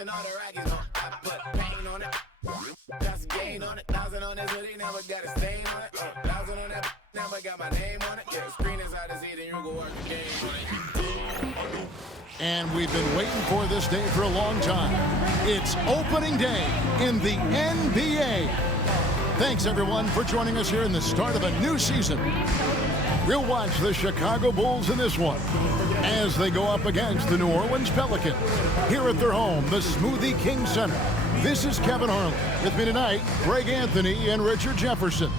and all the Rockies on. I put pain on it. That's a gain on it. 1,000 on this hoodie, never got a stain on it. 1,000 on that, never got my name on it. Yeah, screen is out of seat and you go work the game on it. And we've been waiting for this day for a long time. It's opening day in the NBA. Thanks, everyone, for joining us here in the start of a new season. We'll watch the Chicago Bulls in this one as they go up against the New Orleans Pelicans here at their home, the Smoothie King Center. This is Kevin Harlan. With me tonight, Greg Anthony and Richard Jefferson.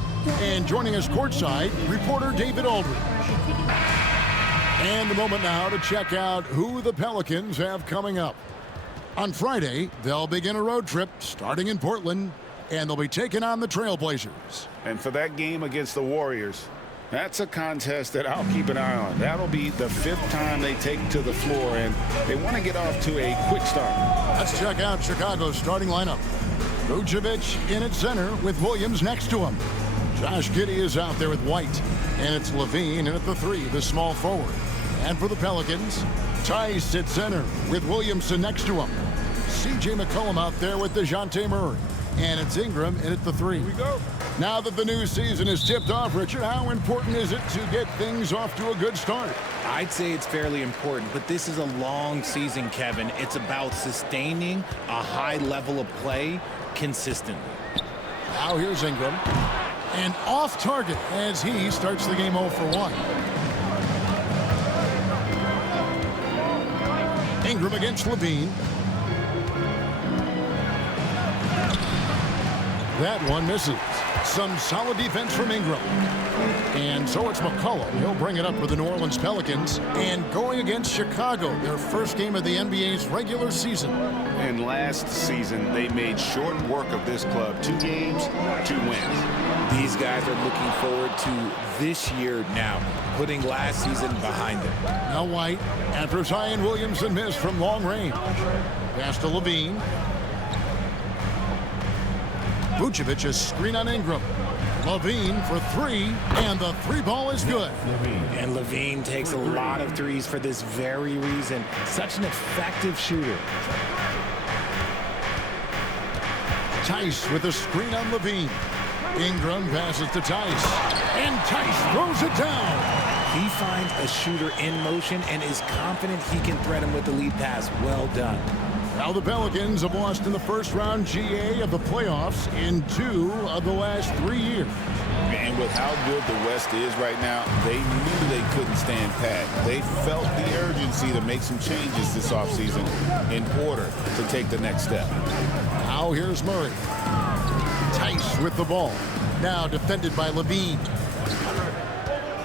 And joining us courtside, reporter David Aldridge. And a moment now to check out who the Pelicans have coming up. On Friday, they'll begin a road trip starting in Portland, and they'll be taking on the Trailblazers. And for that game against the Warriors, that's a contest that I'll keep an eye on. That'll be the 5th time they take to the floor, and they want to get off to a quick start. Let's check out Chicago's starting lineup. Vucevic in at center with Williams next to him. Josh Giddey is out there with White, and it's Levine in at the 3, the small forward. And for the Pelicans, Tice at center with Williamson next to him. C.J. McCollum out there with DeJounte Murray. And it's Ingram in at the 3. Here we go. Now that the new season is tipped off, Richard, how important is it to get things off to a good start? I'd say it's fairly important, but this is a long season, Kevin. It's about sustaining a high level of play consistently. Now here's Ingram. And off target as he starts the game 0 for 1. Ingram against Levine. That one misses. Some solid defense from Ingram. And so it's McCollum. He'll bring it up for the New Orleans Pelicans. And going against Chicago, their first game of the NBA's regular season. And last season, they made short work of this club. 2 games, 2 wins. These guys are looking forward to this year now, putting last season behind them. Now White, after Zion Williamson missed from long range. Pass to Levine. Vucevic a screen on Ingram. Levine for 3, and the 3 ball is good. And Levine takes a lot of threes for this very reason. Such an effective shooter. Tice with a screen on Levine. Ingram passes to Tice, and Tice throws it down. He finds a shooter in motion and is confident he can thread him with the lead pass. Well done. Now the Pelicans have lost in the first round GA of the playoffs in 2 of the last 3 years. And with how good the West is right now, they knew they couldn't stand pat. They felt the urgency to make some changes this offseason in order to take the next step. Now here's Murray. Tice with the ball. Now defended by Levine.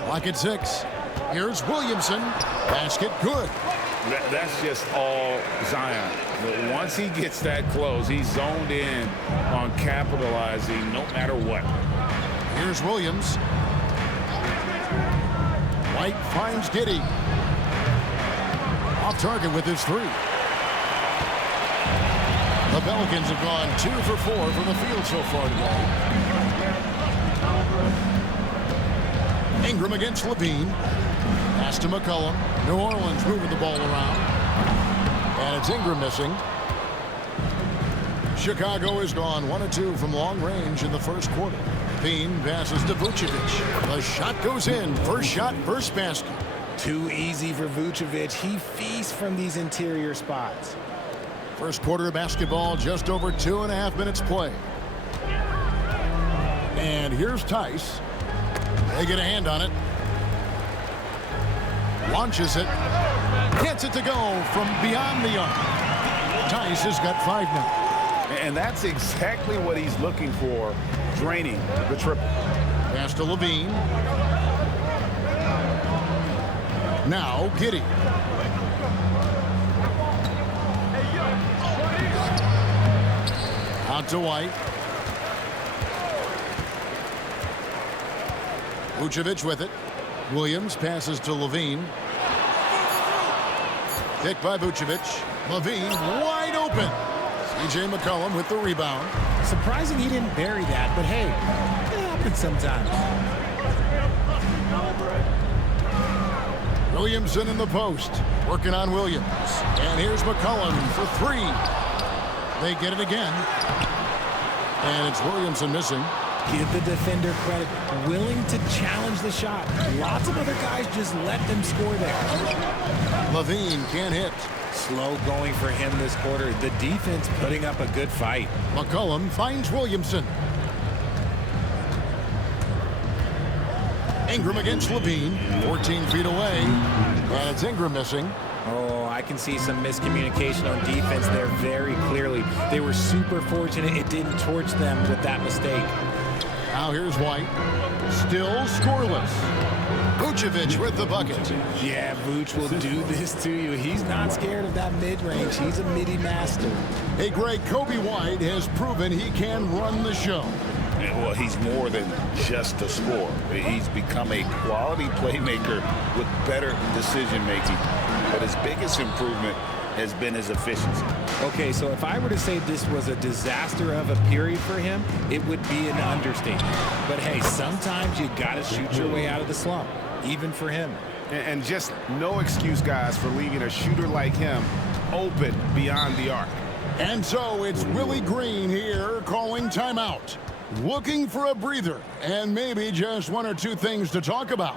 Lock at 6. Here's Williamson. Basket good. That's just all Zion. But once he gets that close, he's zoned in on capitalizing no matter what. Here's Williams. White finds Giddey. Off target with his 3. The Pelicans have gone 2 for 4 from the field so far today. Ingram against Levine. Pass to McCollum. New Orleans moving the ball around. And it's Ingram missing. Chicago has gone 1 of 2 from long range in the first quarter. Levine passes to Vucevic. The shot goes in. First shot, first basket. Too easy for Vucevic. He feasts from these interior spots. First quarter of basketball, just over 2.5 minutes play. And here's Tice. They get a hand on it. Launches it. Gets it to go from beyond the arc. Tice has got 5 now. And that's exactly what he's looking for, draining the triple. Pass to Levine. Now Giddey. Out to White. Vucevic with it. Williams passes to Levine. Picked by Vucevic. Levine wide open. C.J. McCollum with the rebound. Surprising he didn't bury that, but hey, it happens sometimes. Williamson in the post. Working on Williams. And here's McCollum for 3. They get it again. And it's Williamson missing. Give the defender credit. Willing to challenge the shot. Lots of other guys just let them score there. Levine can't hit. Slow going for him this quarter. The defense putting up a good fight. McCollum finds Williamson. Ingram against Levine. 14 feet away. And it's Ingram missing. Oh, I can see some miscommunication on defense there very clearly. They were super fortunate it didn't torch them with that mistake. Now here's White. Still scoreless. Vucevic with the bucket. Yeah, Vuce will do this to you. He's not scared of that mid-range. He's a midi master. Hey, Greg, Kobe White has proven he can run the show. Well, he's more than just a scorer. He's become a quality playmaker with better decision-making. But his biggest improvement has been his efficiency. Okay, so if I were to say this was a disaster of a period for him, it would be an understatement. But hey, sometimes you got to shoot your way out of the slump, even for him. And just no excuse, guys, for leaving a shooter like him open beyond the arc. And so it's Willie Green here calling timeout. Looking for a breather and maybe just one or two things to talk about.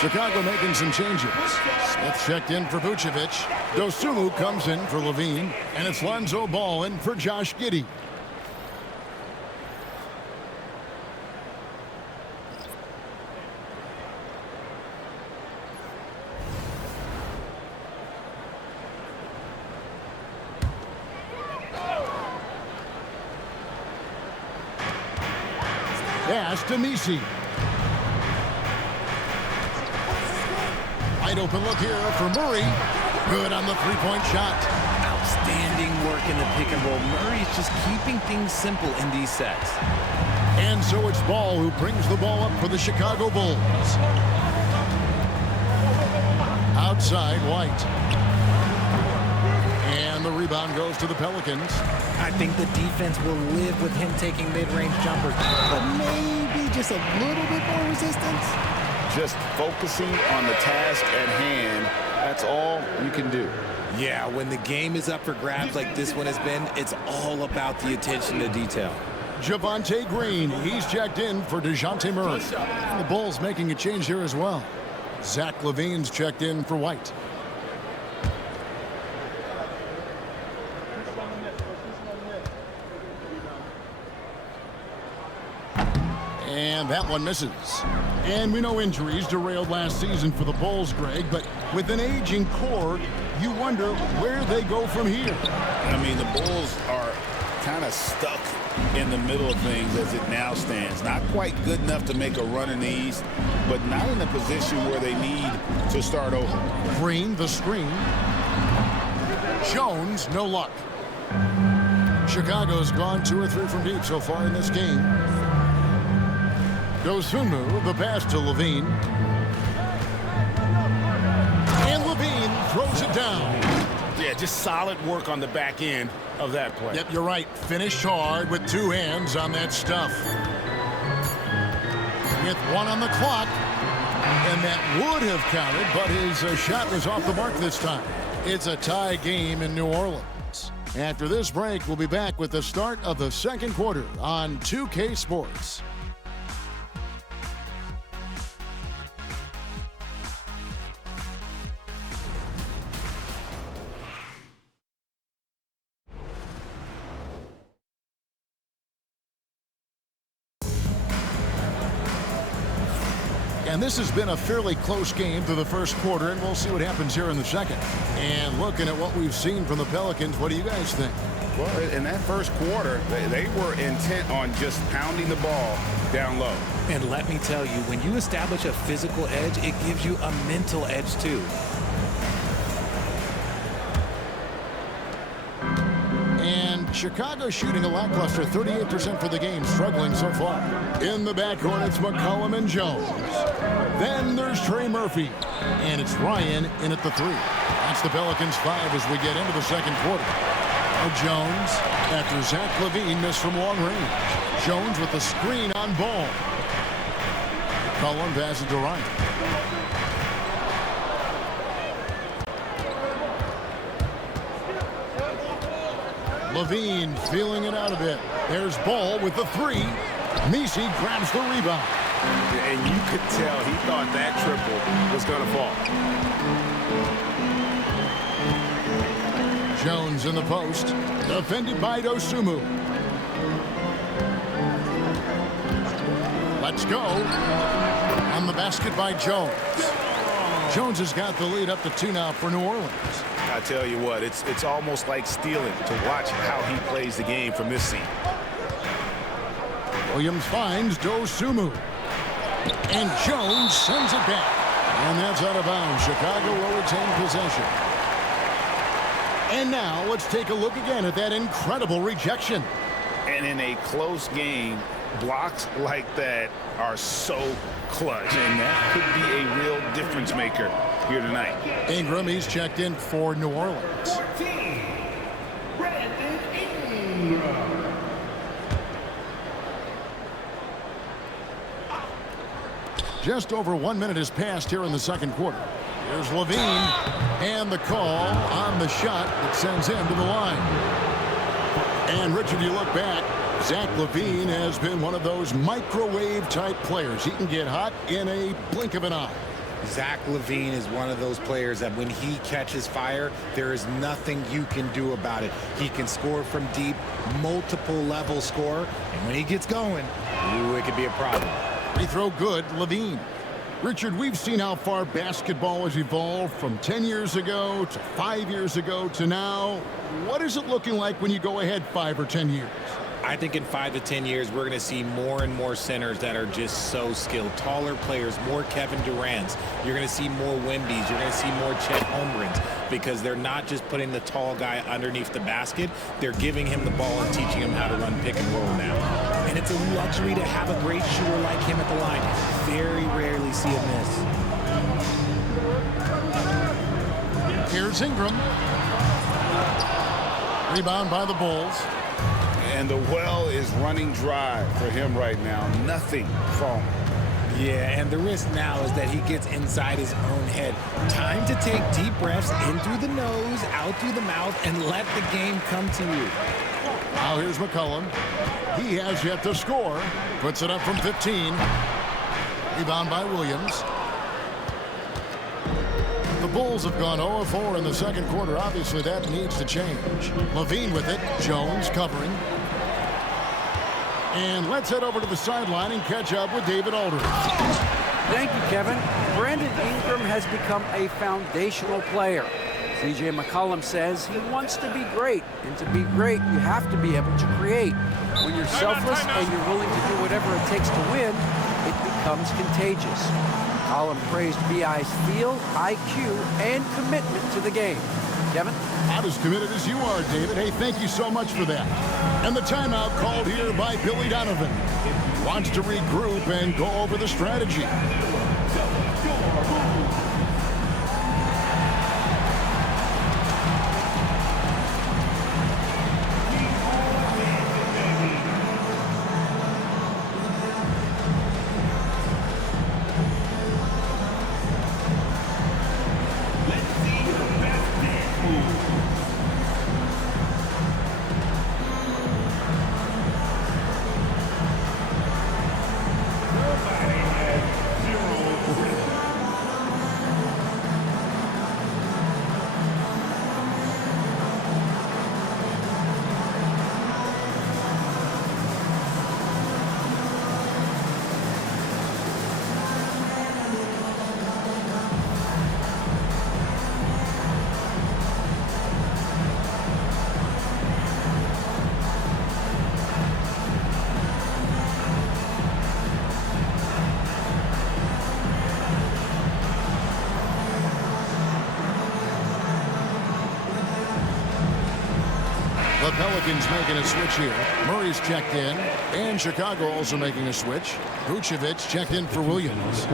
Chicago making some changes. Smith checked in for Vucevic. Dosunmu comes in for Levine. And it's Lonzo Ball in for Josh Giddey. Pass to Messi. Wide open look here for Murray. Good on the three-point shot. Outstanding work in the pick and roll. Murray's just keeping things simple in these sets. And so it's Ball who brings the ball up for the Chicago Bulls. Outside, White. And the rebound goes to the Pelicans. I think the defense will live with him taking mid-range jumpers, but maybe just a little bit more resistance. Just focusing on the task at hand, that's all you can do. Yeah, when the game is up for grabs like this one has been, it's all about the attention to detail. Javonte Green, he's checked in for DeJounte Murray. And the Bulls making a change here as well. Zach LaVine's checked in for White. And that one misses. And we know injuries derailed last season for the Bulls, Greg, but with an aging core, you wonder where they go from here. I mean, the Bulls are kind of stuck in the middle of things as it now stands. Not quite good enough to make a run in the East, but not in a position where they need to start over. Green, the screen. Jones, no luck. Chicago's gone 2 or 3 from deep so far in this game. Dosunmu, the pass to Levine. And Levine throws it down. Yeah, just solid work on the back end of that play. Yep, you're right. Finished hard with 2 hands on that stuff. with 1 on the clock. And that would have counted, but his shot was off the mark this time. It's a tie game in New Orleans. After this break, we'll be back with the start of the second quarter on 2K Sports. And this has been a fairly close game through the first quarter, and we'll see what happens here in the second. And looking at what we've seen from the Pelicans, what do you guys think? Well, in that first quarter, they were intent on just pounding the ball down low. And let me tell you, when you establish a physical edge, it gives you a mental edge too. Chicago shooting a lackluster 38% for the game, struggling so far. In the backcourt, it's McCollum and Jones. Then there's Trey Murphy. And it's Ryan in at the 3. That's the Pelicans 5 as we get into the second quarter. Jones after Zach LaVine missed from long range. Jones with the screen on Ball. McCollum passes to Ryan. LaVine feeling it out a bit. There's Ball with the 3. Messi grabs the rebound. And you could tell he thought that triple was going to fall. Jones in the post. Defended by Dosunmu. Let's go. On the basket by Jones. Jones has got the lead up to 2 now for New Orleans. I tell you what, it's almost like stealing to watch how he plays the game from this seat. Williams finds Dosunmu. And Jones sends it back. And that's out of bounds. Chicago will retain possession. And now let's take a look again at that incredible rejection. And in a close game, blocks like that are so clutch. And that could be a real difference maker here tonight. Ingram, he's checked in for New Orleans. Just over 1 minute has passed here in the second quarter. Here's LaVine, and the call on the shot that sends him to the line. And Richard, you look back, Zach LaVine has been one of those microwave-type players. He can get hot in a blink of an eye. Zach LaVine is one of those players that when he catches fire, there is nothing you can do about it. He can score from deep, multiple level score, and when he gets going, ooh, it could be a problem. Free throw good, LaVine. Richard, we've seen how far basketball has evolved from 10 years ago to 5 years ago to now. What is it looking like when you go ahead 5 or 10 years? I think in 5 to 10 years, we're going to see more and more centers that are just so skilled. Taller players, more Kevin Durant's. You're going to see more Wemby's. You're going to see more Chet Holmgrens because they're not just putting the tall guy underneath the basket. They're giving him the ball and teaching him how to run pick and roll now. And it's a luxury to have a great shooter like him at the line. Very rarely see a miss. Here's Ingram. Rebound by the Bulls. And the well is running dry for him right now. Nothing falling. Yeah, and the risk now is that he gets inside his own head. Time to take deep breaths in through the nose, out through the mouth, and let the game come to you. Now here's McCollum. He has yet to score. Puts it up from 15. Rebound by Williams. The Bulls have gone 0-4 in the second quarter. Obviously, that needs to change. LaVine with it. Jones covering. And let's head over to the sideline and catch up with David Aldridge. Thank you, Kevin. Brandon Ingram has become a foundational player. C.J. McCollum says he wants to be great. And to be great, you have to be able to create. When you're selfless and you're willing to do whatever it takes to win, it becomes contagious. McCollum praised B.I.'s feel, IQ, and commitment to the game. Kevin? Not as committed as you are, David. Hey, thank you so much for that. And the timeout called here by Billy Donovan. Wants to regroup and go over the strategy. Pelicans making a switch here. Murray's checked in, and Chicago also making a switch. Vucevic checked in for Williams.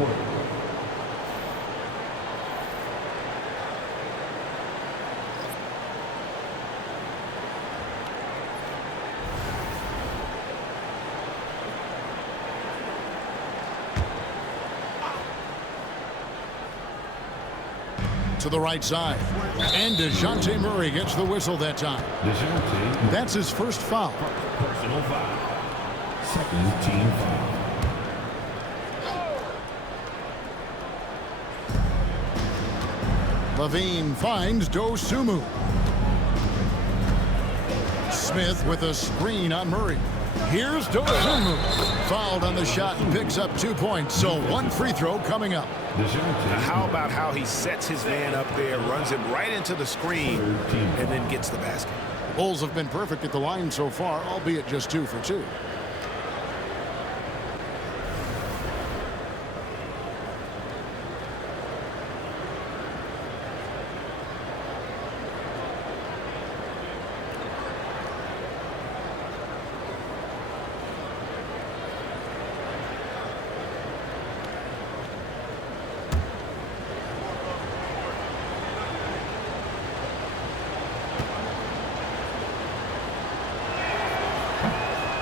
To the right side. And DeJounte Murray gets the whistle that time. That's his first foul. Personal foul. Second team foul. Levine finds Dosunmu. Smith with a screen on Murray. Here's Dosunmu. Fouled on the shot and picks up 2 points. So one free throw coming up. Now how about how he sets his man up there, runs him right into the screen, and then gets the basket. Bulls have been perfect at the line so far, albeit just 2 for 2.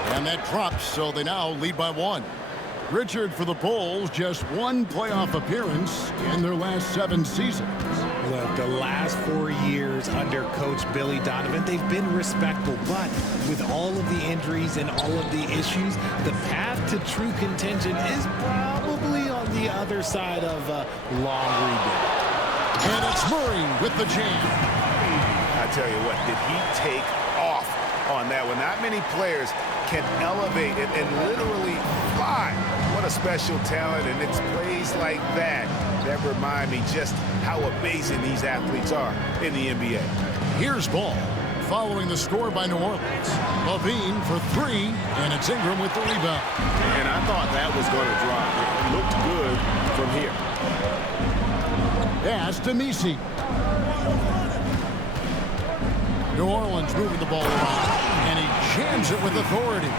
And that drops, so they now lead by 1. Richard for the Bulls, just 1 playoff appearance in their last 7 seasons. Look, the last 4 years under Coach Billy Donovan, they've been respectable. But with all of the injuries and all of the issues, the path to true contention is probably on the other side of a long rebuild. And it's Murray with the jam. I tell you what, did he take off on that one? Not many players can elevate it and literally fly. What a special talent, and it's plays like that that remind me just how amazing these athletes are in the NBA. Here's Ball, following the score by New Orleans. Levine for 3, and it's Ingram with the rebound. And I thought that was going to drop. It looked good from here. Pass to Messi. New Orleans moving the ball around, and he jams it with authority.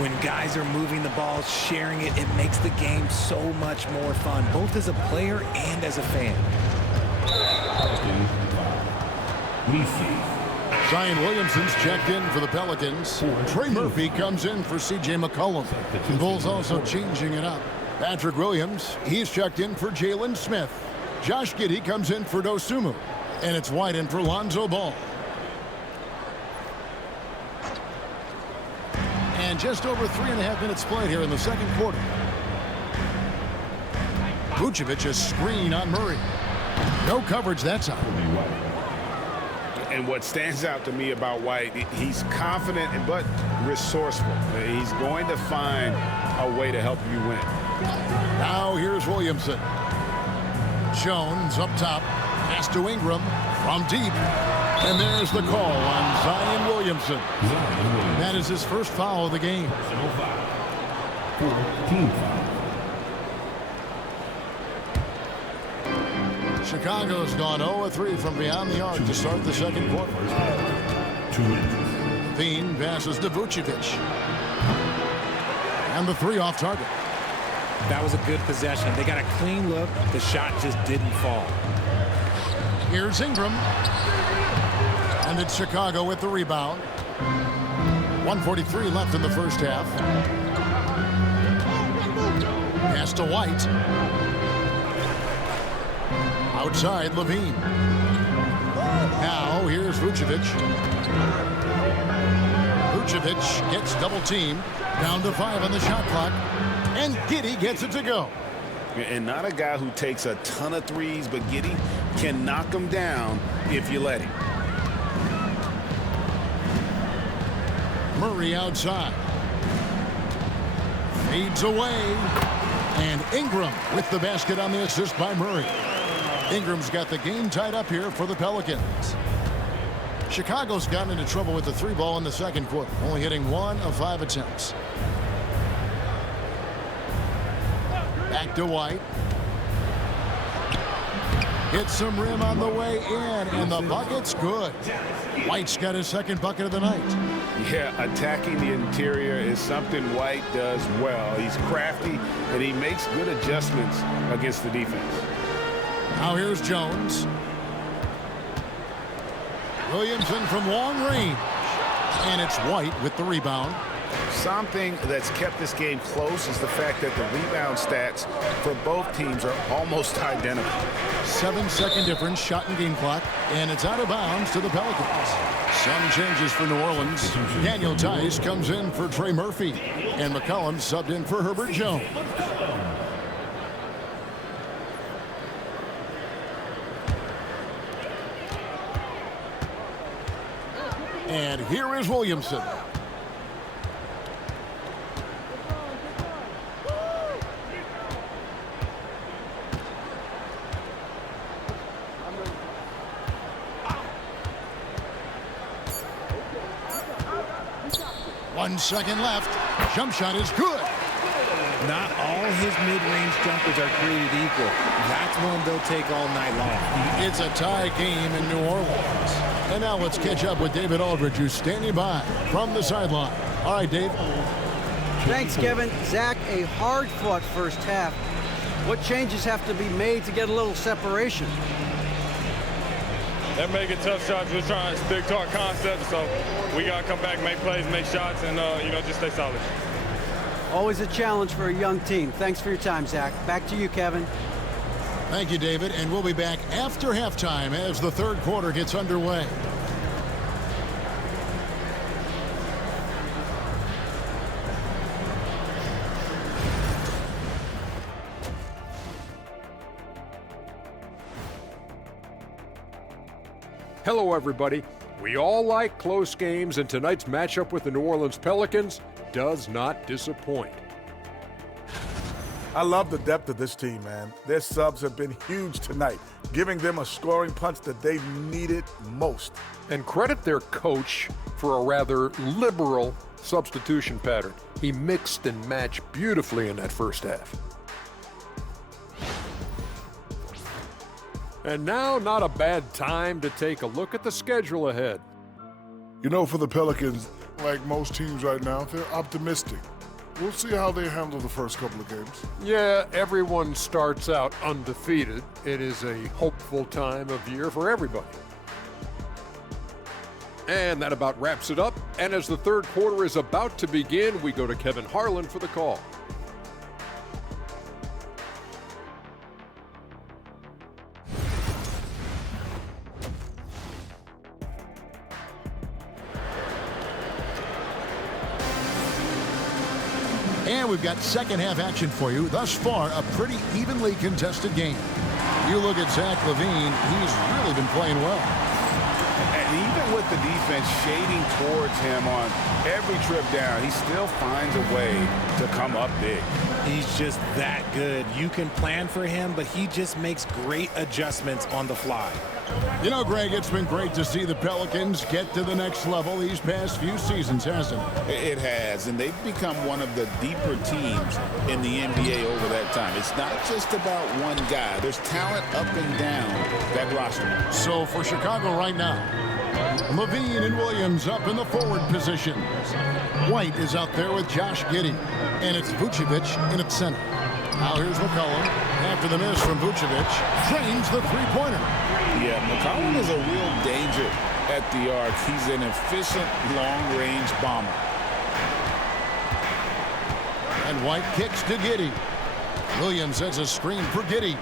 When guys are moving the ball, sharing it, it makes the game so much more fun, both as a player and as a fan. Zion Williamson's checked in for the Pelicans. Trey Murphy comes in for C.J. McCollum. The Bulls also changing it up. Patrick Williams, he's checked in for Jalen Smith. Josh Giddey comes in for Dosunmu. And it's White in for Lonzo Ball. And just over 3.5 minutes played here in the second quarter. Vucevic a screen on Murray. No coverage that time. And what stands out to me about White, he's confident but resourceful. He's going to find a way to help you win. Now here's Williamson. Jones up top. Pass to Ingram from deep. And there's the call on Zion Williamson. That is his first foul of the game. Team foul. Chicago's gone 0-3 from beyond the arc to start the second quarter. 2 minutes. Bean passes to Vucevic. And the 3 off target. That was a good possession. They got a clean look. The shot just didn't fall. Here's Ingram. And it's Chicago with the rebound. 1:43 left in the first half. Pass to White. Outside, Levine. Now, here's Vucevic. Vucevic gets double teamed. Down to 5 on the shot clock. And Giddey gets it to go. And not a guy who takes a ton of threes, but Giddey can knock them down if you let him. Murray outside. Fades away. And Ingram with the basket on the assist by Murray. Ingram's got the game tied up here for the Pelicans. Chicago's gotten into trouble with the 3 ball in the second quarter, only hitting 1 of 5 attempts. Back to White. Hits some rim on the way in, and the bucket's good. White's got his second bucket of the night. Yeah, attacking the interior is something White does well. He's crafty, and he makes good adjustments against the defense. Now here's Jones. Williamson from long range. And it's White with the rebound. Something that's kept this game close is the fact that the rebound stats for both teams are almost identical. 7-second difference, shot and game clock, and it's out of bounds to the Pelicans. Some changes for New Orleans. Daniel Tice comes in for Trey Murphy, and McCollum subbed in for Herbert Jones. And here is Williamson. One second left. Jump shot is good. Not all his mid-range jumpers are created equal. That's one they'll take all night long. It's a tie game in New Orleans. And now let's catch up with David Aldridge, who's standing by from the sideline. All right, Dave. Thanks, Kevin. Zach, a hard-fought first half. What changes have to be made to get a little separation? They're making tough shots. We're trying to stick to our concept, so we got to come back, make plays, make shots, and, just stay solid. Always a challenge for a young team. Thanks for your time, Zach. Back to you, Kevin. Thank you, David. And we'll be back after halftime as the third quarter gets underway. Hello, everybody. We all like close games, and tonight's matchup with the New Orleans Pelicans does not disappoint. I love the depth of this team, man. Their subs have been huge tonight, giving them a scoring punch that they needed most. And credit their coach for a rather liberal substitution pattern. He mixed and matched beautifully in that first half. And now, not a bad time to take a look at the schedule ahead. You know, for the Pelicans, like most teams right now, they're optimistic. We'll see how they handle the first couple of games. Yeah, everyone starts out undefeated. It is a hopeful time of year for everybody. And that about wraps it up. And as the third quarter is about to begin, we go to Kevin Harlan for the call. And we've got second half action for you. Thus far, a pretty evenly contested game. You look at Zach LaVine, he's really been playing well. And even with the defense shading towards him on every trip down, he still finds a way to come up big. He's just that good. You can plan for him, but he just makes great adjustments on the fly. You know, Greg, it's been great to see the Pelicans get to the next level these past few seasons, hasn't it? It has, and they've become one of the deeper teams in the NBA over that time. It's not just about one guy. There's talent up and down that roster. So for Chicago right now, LaVine and Williams up in the forward positions. White is out there with Josh Giddey, and it's Vucevic in its center. Now here's McCollum. After the miss from Vucevic, drains the three-pointer. Yeah, McCollum is a real danger at the arc. He's an efficient long-range bomber. And White kicks to Giddey. Williams has a screen for Giddey.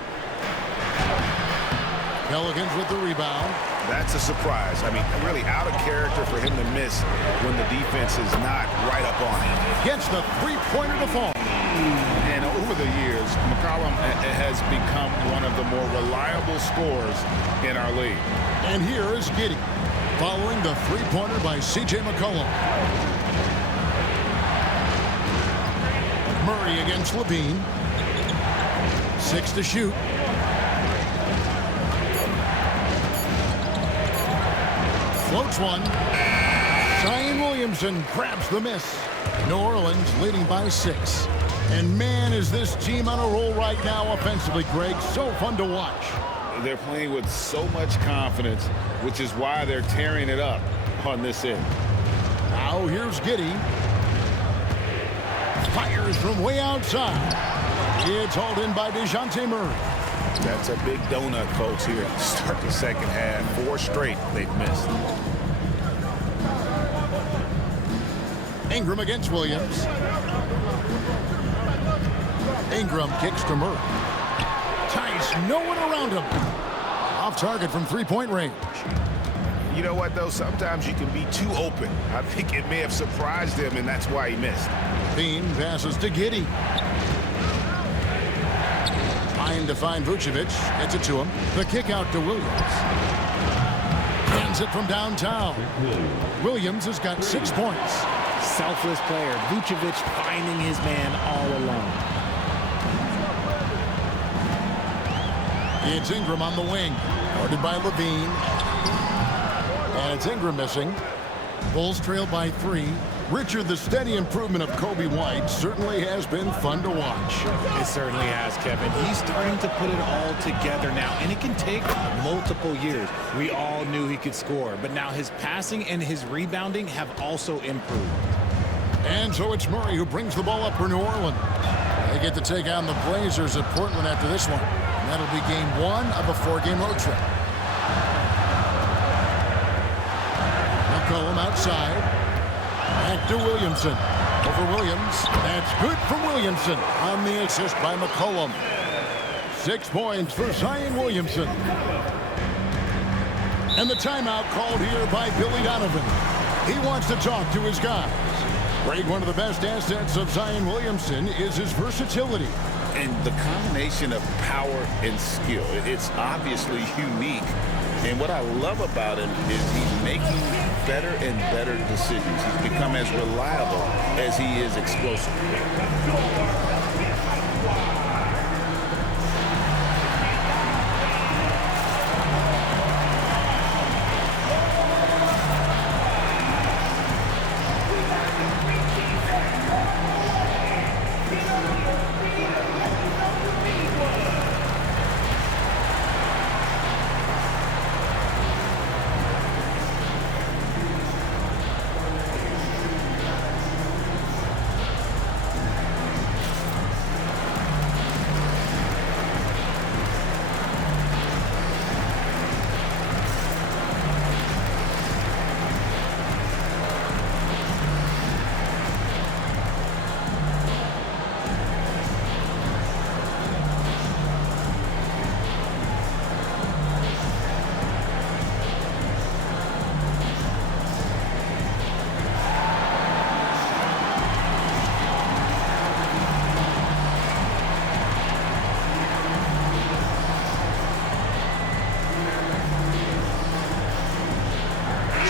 Pelicans with the rebound. That's a surprise. I mean, really out of character for him to miss when the defense is not right up on him. Gets the three-pointer to fall. And over the years, McCollum has become one of the more reliable scorers in our league. And here is Giddey, following the three-pointer by C.J. McCollum. Murray against LaVine. 6 to shoot. Floats one. Zion Williamson grabs the miss. New Orleans leading by 6. And man, is this team on a roll right now offensively, Greg. So fun to watch. They're playing with so much confidence, which is why they're tearing it up on this end. Now here's Giddey. Fires from way outside. It's hauled in by DeJounte Murray. That's a big donut, folks, here to start the second half. 4 straight they've missed. Ingram against Williams. Ingram kicks to Murray. Tice, no one around him. Off target from three-point range. You know what, though? Sometimes you can be too open. I think it may have surprised him, and that's why he missed. Bean passes to Giddey. Trying to find Vucevic. Gets it to him. The kick out to Williams. Hands it from downtown. Williams has got 6 points. Selfless player. Vucevic finding his man all alone. It's Ingram on the wing. Guarded by Levine. And it's Ingram missing. Bulls trail by 3. Richard, the steady improvement of Kobe White certainly has been fun to watch. It certainly has, Kevin. He's starting to put it all together now, and it can take multiple years. We all knew he could score, but now his passing and his rebounding have also improved. And so it's Murray who brings the ball up for New Orleans. They get to take on the Blazers at Portland after this one. And that'll be game 1 of a 4-game road trip. McCollum outside. Back to Williamson. Over Williams. That's good from Williamson on the assist by McCollum. 6 points for Zion Williamson. And the timeout called here by Billy Donovan. He wants to talk to his guys. Greg, one of the best assets of Zion Williamson is his versatility. And the combination of power and skill, it's obviously unique. And what I love about him is he's making better and better decisions. He's become as reliable as he is explosive.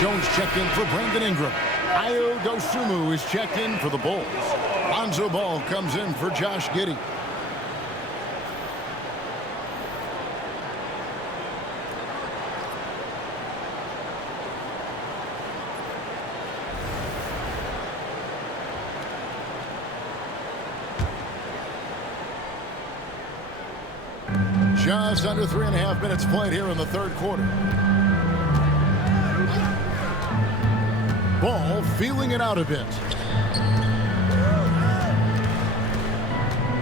Jones checked in for Brandon Ingram. Ayo Dosunmu is checked in for the Bulls. Lonzo Ball comes in for Josh Giddey. Just under 3.5 minutes played here in the third quarter. Ball feeling it out a bit.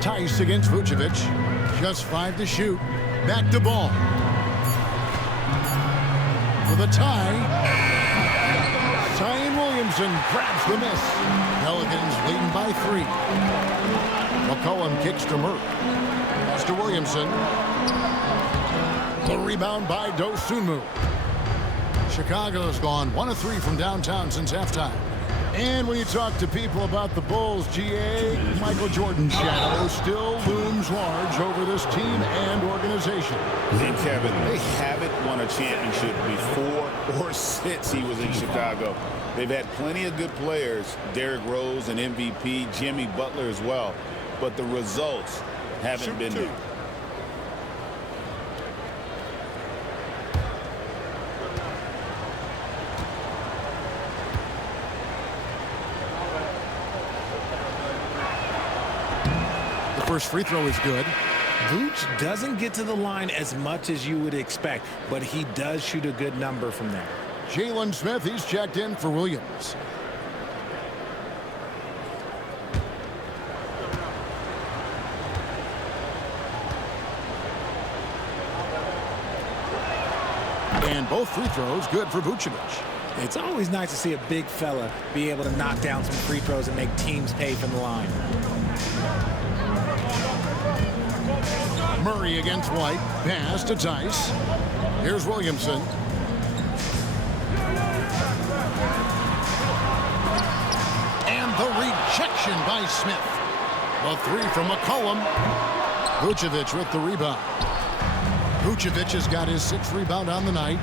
Tice against Vucevic. Just 5 to shoot. Back to Ball. For the tie. Zion Williamson grabs the miss. Pelicans leading by 3. McCollum kicks to Murray. Pass to Williamson. The rebound by Dosunmu. Chicago's gone 1 of 3 from downtown since halftime. And when you talk to people about the Bulls, GA, Michael Jordan's shadow still looms large over this team and organization. And Kevin, they haven't won a championship before or since he was in Chicago. They've had plenty of good players, Derrick Rose and MVP, Jimmy Butler as well. But the results haven't been there. First free throw is good. Vooch doesn't get to the line as much as you would expect, but he does shoot a good number from there. Jalen Smith, he's checked in for Williams. And both free throws good for Vucevic. It's always nice to see a big fella be able to knock down some free throws and make teams pay from the line. Murray against White. Pass to Tice. Here's Williamson. And the rejection by Smith. The three from McCollum. Vucevic with the rebound. Vucevic has got his 6th rebound on the night.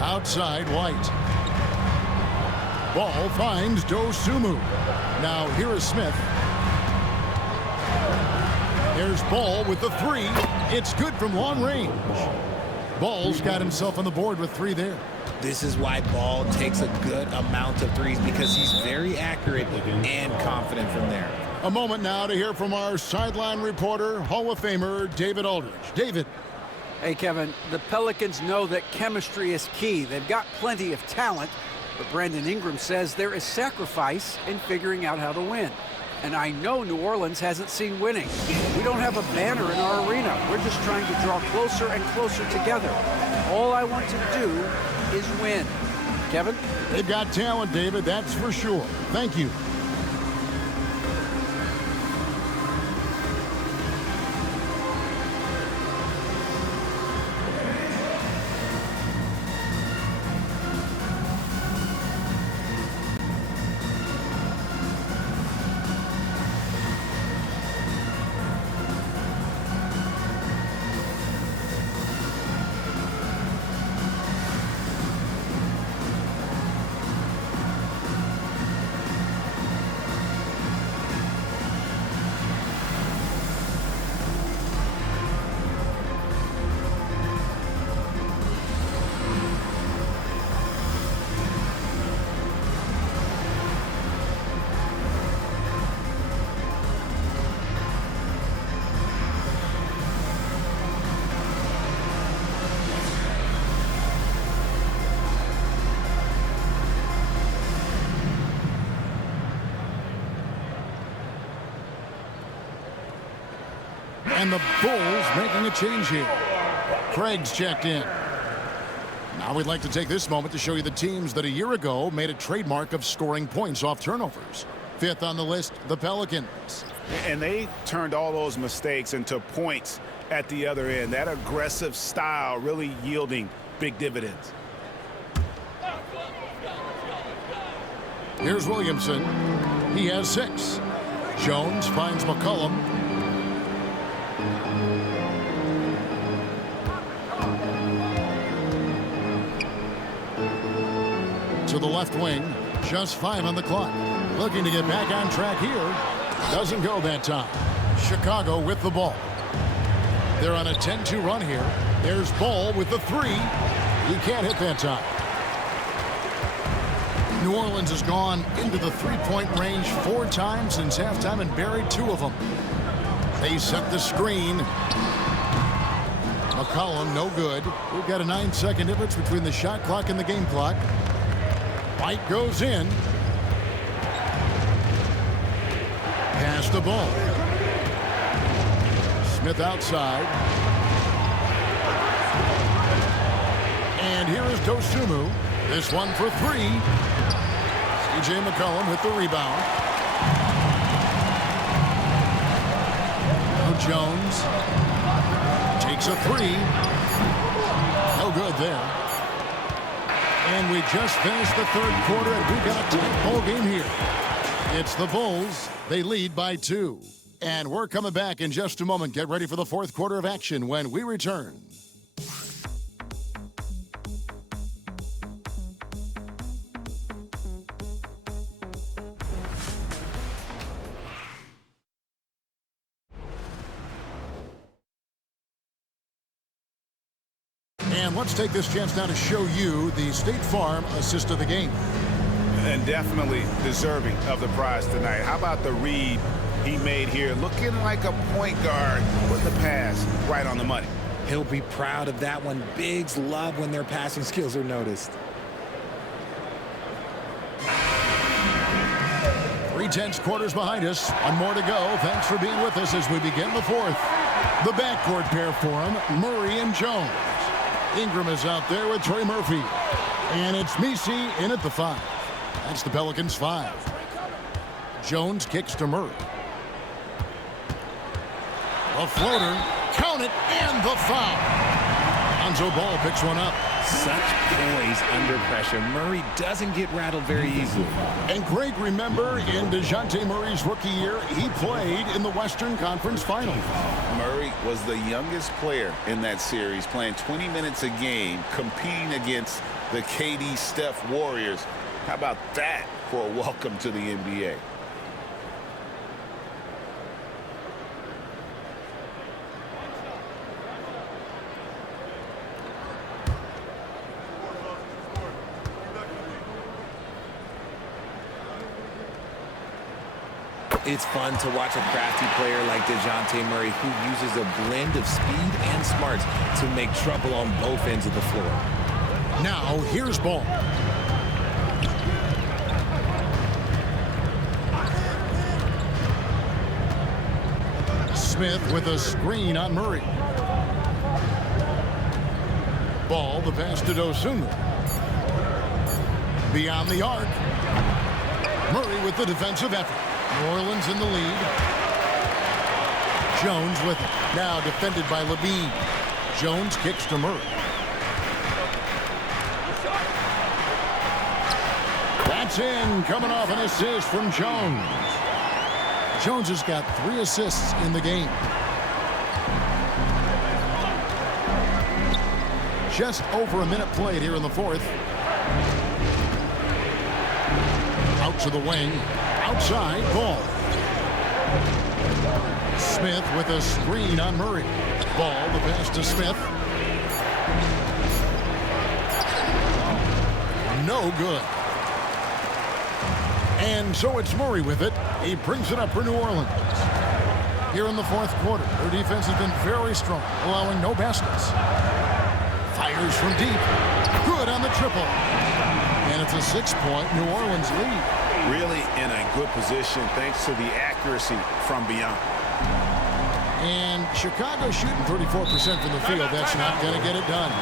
Outside, White. Ball finds Dosunmu. Now here is Smith. There's Ball with the 3. It's good from long range. Ball's got himself on the board with 3 there. This is why Ball takes a good amount of threes, because he's very accurate and confident from there. A moment now to hear from our sideline reporter, Hall of Famer David Aldridge. David. Hey, Kevin, the Pelicans know that chemistry is key. They've got plenty of talent, but Brandon Ingram says there is sacrifice in figuring out how to win. And I know New Orleans hasn't seen winning. We don't have a banner in our arena. We're just trying to draw closer and closer together. All I want to do is win. Kevin? They've got talent, David, that's for sure. Thank you. And the Bulls making a change here. Craig's checked in. Now we'd like to take this moment to show you the teams that a year ago made a trademark of scoring points off turnovers. 5th on the list, the Pelicans. And they turned all those mistakes into points at the other end. That aggressive style really yielding big dividends. Here's Williamson. He has 6. Jones finds McCollum. To the left wing, just 5 on the clock. Looking to get back on track here. Doesn't go that time. Chicago with the ball. They're on a 10-2 run here. There's Ball with the 3. He can't hit that time. New Orleans has gone into the 3-point range 4 times since halftime and buried 2 of them. They set the screen. McCollum, no good. We've got a 9-second difference between the shot clock and the game clock. White goes in. Pass the ball. Smith outside. And here is Dosunmu. This one for 3. C.J. McCollum with the rebound. Now Jones takes a 3. No good there. And we just finished the 3rd quarter, and we've got a tight ball game here. It's the Bulls. They lead by 2. And we're coming back in just a moment. Get ready for the 4th quarter of action when we return. And let's take this chance now to show you the State Farm assist of the game. And definitely deserving of the prize tonight. How about the read he made here? Looking like a point guard with the pass right on the money. He'll be proud of that one. Bigs love when their passing skills are noticed. tense quarters behind us. One more to go. Thanks for being with us as we begin the fourth. The backcourt pair for him, Murray and Jones. Ingram is out there with Trey Murphy. And it's Messi in at the 5. That's the Pelicans 5. Jones kicks to Murray. A floater. Count it, and the foul. Lonzo Ball picks one up. Such poise under pressure. Murray doesn't get rattled very easily. And Greg, remember, in DeJounte Murray's rookie year, he played in the Western Conference Finals. Murray was the youngest player in that series, playing 20 minutes a game, competing against the KD Steph Warriors. How about that for a welcome to the NBA? It's fun to watch a crafty player like DeJounte Murray who uses a blend of speed and smarts to make trouble on both ends of the floor. Now, here's Ball. Smith with a screen on Murray. Ball, the pass to Dosunmu. Beyond the arc. Murray with the defensive effort. New Orleans in the lead. Jones with it. Now defended by Levine. Jones kicks to Murray. That's in. Coming off an assist from Jones. Jones has got 3 assists in the game. Just over a minute played here in the fourth. Out to the wing. Outside, Ball. Smith with a screen on Murray. Ball, the pass to Smith. No good. And so it's Murray with it. He brings it up for New Orleans. Here in the fourth quarter, their defense has been very strong, allowing no baskets. Fires from deep. Good on the triple. And it's a 6-point New Orleans lead. Really in a good position thanks to the accuracy from beyond. And Chicago shooting 34% from the field. That's not going to get it done.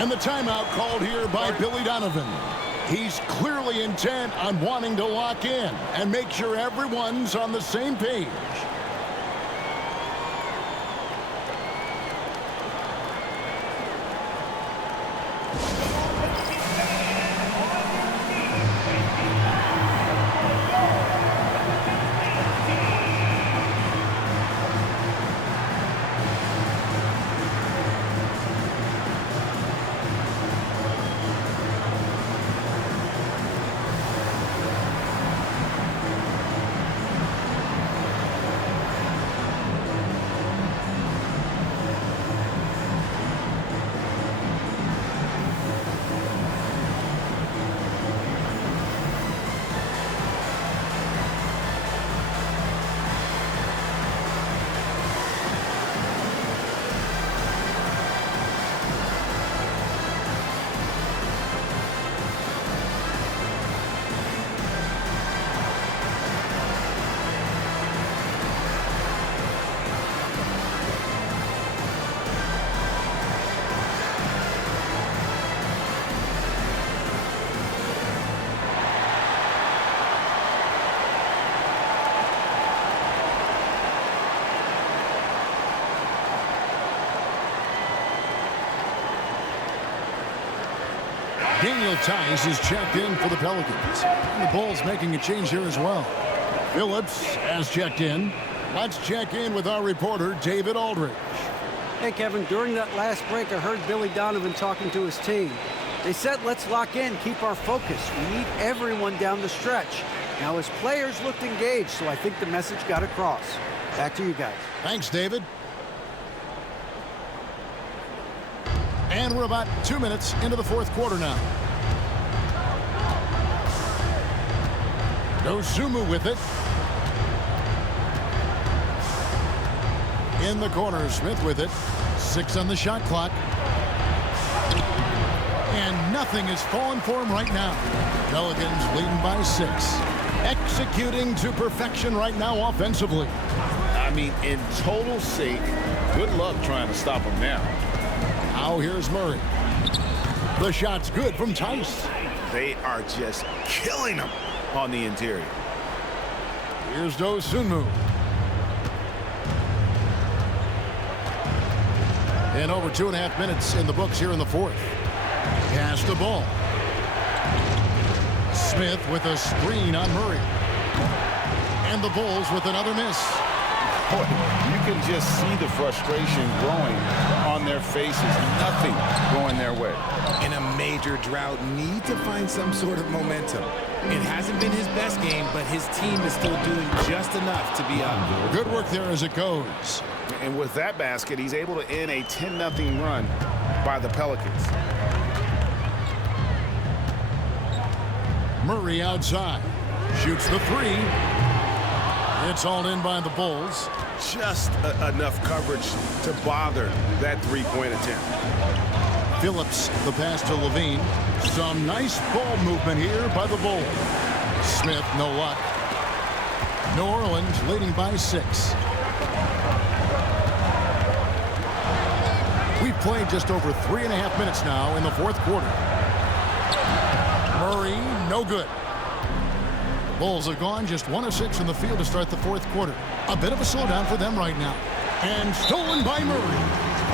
And the timeout called here by Billy Donovan. He's clearly intent on wanting to lock in and make sure everyone's on the same page. Daniel Tice is checked in for the Pelicans. And the Bulls making a change here as well. Phillips has checked in. Let's check in with our reporter, David Aldridge. Hey, Kevin, during that last break, I heard Billy Donovan talking to his team. They said, let's lock in, keep our focus. We need everyone down the stretch. Now, his players looked engaged, so I think the message got across. Back to you guys. Thanks, David. And we're about 2 minutes into the fourth quarter now. Dosunmu with it. In the corner, Smith with it. 6 on the shot clock. And nothing is falling for him right now. Pelicans leading by 6. executing to perfection right now offensively. I mean, in total sync. Good luck trying to stop him now. Now here's Murray. The shot's good from Tice. They are just killing him on the interior. Here's Dosunmu. And over 2.5 minutes in the books here in the fourth. Pass the ball. Smith with a screen on Murray. And the Bulls with another miss. Boy, you can just see the frustration growing on their faces. Nothing going their way. In a major drought, need to find some sort of momentum. It hasn't been his best game, but his team is still doing just enough to be up. Good work there as it goes. And with that basket, he's able to end a 10-0 run by the Pelicans. Murray outside. Shoots the three. It's all in by the Bulls. Just enough coverage to bother that three-point attempt. Phillips, the pass to Levine. Some nice ball movement here by the Bulls. Smith, no luck. New Orleans leading by 6. We've played just over 3.5 minutes now in the fourth quarter. Murray, no good. The Bulls have gone just 1 of 6 in the field to start the fourth quarter. A bit of a slowdown for them right now. And stolen by Murray.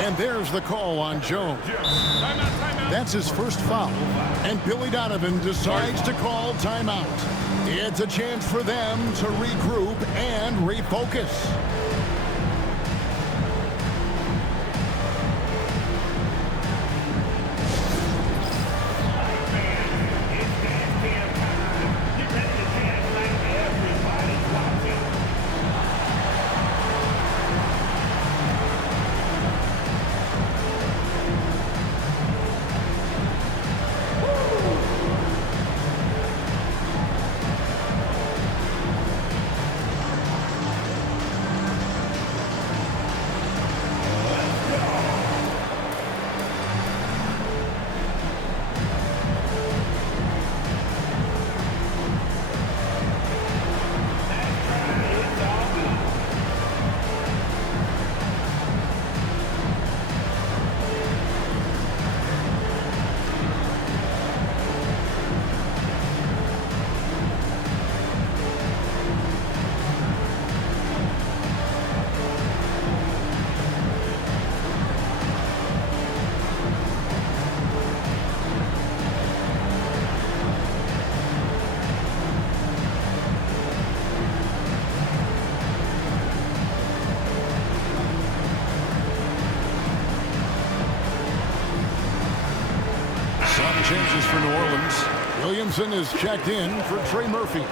And there's the call on Jones. That's his first foul. And Billy Donovan decides to call timeout. It's a chance for them to regroup and refocus. Changes for New Orleans. Williamson is checked in for Trey Murphy.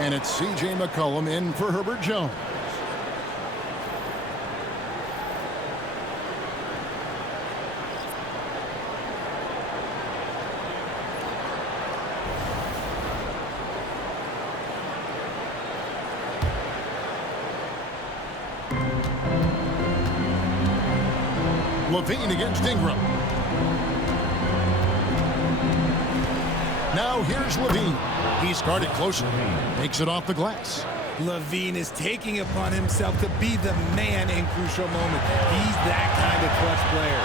And it's C.J. McCollum in for Herbert Jones. Levine against Ingram. Now here's Levine. He's guarded closely. Makes it off the glass. Levine is taking upon himself to be the man in crucial moments. He's that kind of clutch player.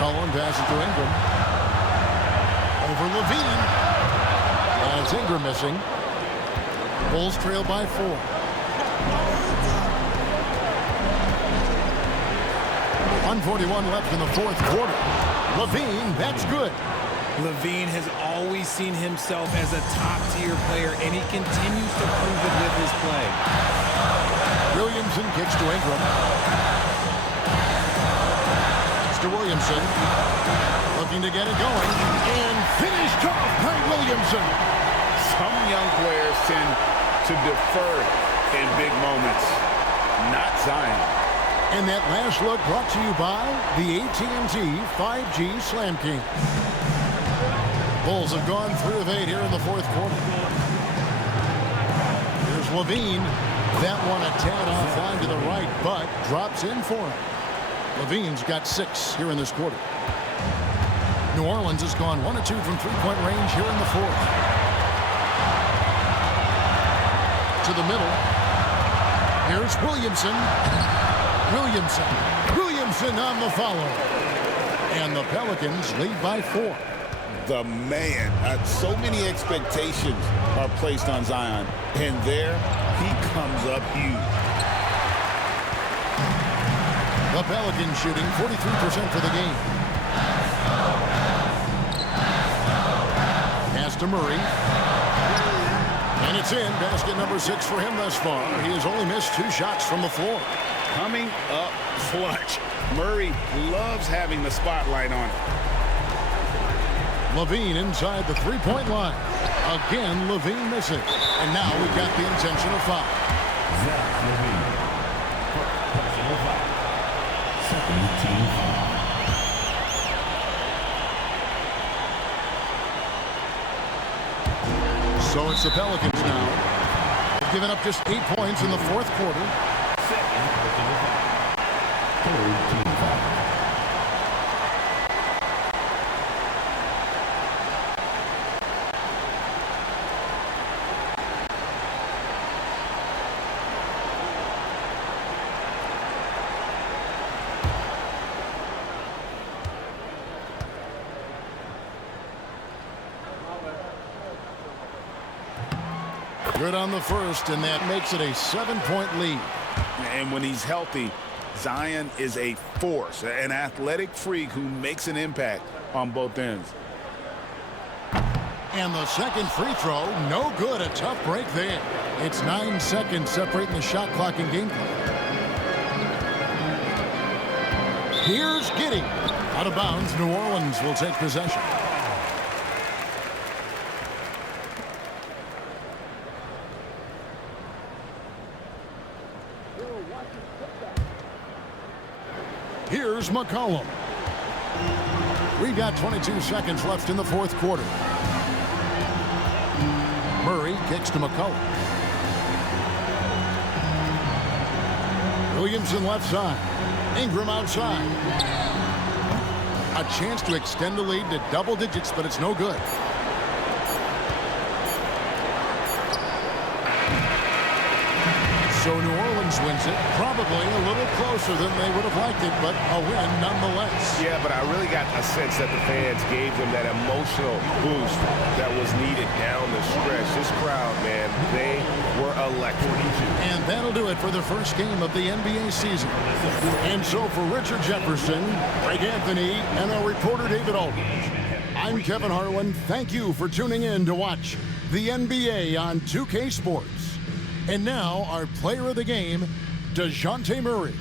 Cullen passes to Ingram. Over Levine. That's Ingram missing. Bulls trail by 4. .141 left in the fourth quarter. Levine, that's good. Levine has always seen himself as a top-tier player, and he continues to prove it with his play. Williamson kicks to Ingram. It's to Williamson. Looking to get it going. And finished off by Williamson. Some young players tend to defer in big moments. Not Zion. And that last look brought to you by the AT&T 5G Slam King. Bulls have gone 3 of 8 here in the fourth quarter. Here's Levine. That one a tad offline to the right, but drops in for him. Levine's got 6 here in this quarter. New Orleans has gone 1 of 2 from 3-point range here in the fourth. to the middle. Here's Williamson. Williamson on the follow. And the Pelicans lead by 4. The man. So many expectations are placed on Zion. And there he comes up huge. The Pelicans shooting 43% for the game. Pass to Murray. And it's in. Basket number 6 for him thus far. He has only missed 2 shots from the floor. Coming up clutch. Murray loves having the spotlight on him. Levine inside the three-point line. Again, Levine misses. And now we've got the intentional foul. Zach Levine. Personal foul. Second team foul. So it's the Pelicans now. They've given up just 8 points in the fourth quarter. Second personal foul. Third team foul. Good on the first, and that makes it a 7-point lead. And when he's healthy, Zion is a force, an athletic freak who makes an impact on both ends. And the second free throw, no good. A tough break there. It's 9 seconds separating the shot clock and game clock. Here's Giddey. Out of bounds, New Orleans will take possession. Here's McCollum. We've got 22 seconds left in the fourth quarter. Murray kicks to McCollum. Williamson left side. Ingram outside. A chance to extend the lead to double digits, but it's no good. So New Orleans wins it, probably a little closer than they would have liked it, but a win nonetheless. Yeah, but I really got a sense that the fans gave them that emotional boost that was needed down the stretch. This crowd, man, they were electric. And that'll do it for the first game of the NBA season. And so for Richard Jefferson, Greg Anthony, and our reporter David Aldridge, I'm Kevin Harlan. Thank you for tuning in to watch the NBA on 2K Sports. And now, our player of the game, DeJounte Murray.